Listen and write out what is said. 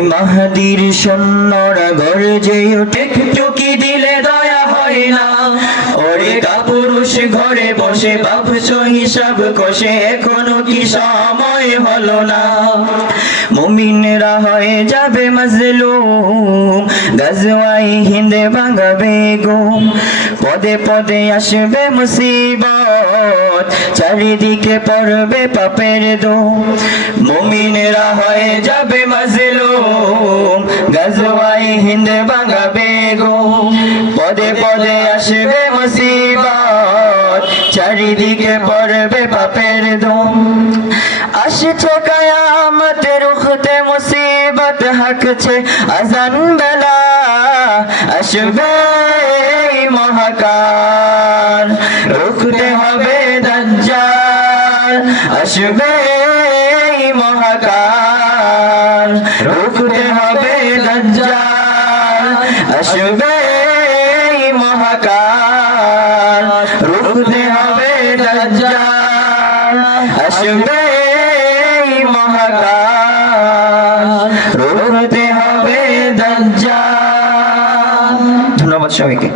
মাহাদির সন্ন্যরা গর্জে ওঠে চুকি দিলে দয়া হয় না। ওরে কাপুরুষ, ঘরে বসে ভাবছ, হিসাব কষে, এখনও কি সময় হলো না। মুমিনরা হয়ে যাবে মজলুম, গজওয়াই হিন্দে ভাঙাবে গুম পদে পদে আসবে মুসিবত, চারিদিকে পড়বে পাপের দো মুমিনরা হয়ে যাবে মজলুম গজওয়াই হিন্দ ভাঙাবে গুম পদে পদে আসবে মুসিবত, চারিদিকে পড়বে পাপের দোম। আসছে কয়ামতের রুখতে মুসিবত হাকছে আজান বেলা। আসবে মহাকাল, রুখতে হবে দজ্জাল। আসবে মহাকাল। আসবে মহাকাল। রুখতে হবে দজ্জাল। আসবে মহাকাল। রুখতে হবে দজ্জাল। ধন্যবাদ সবাইকে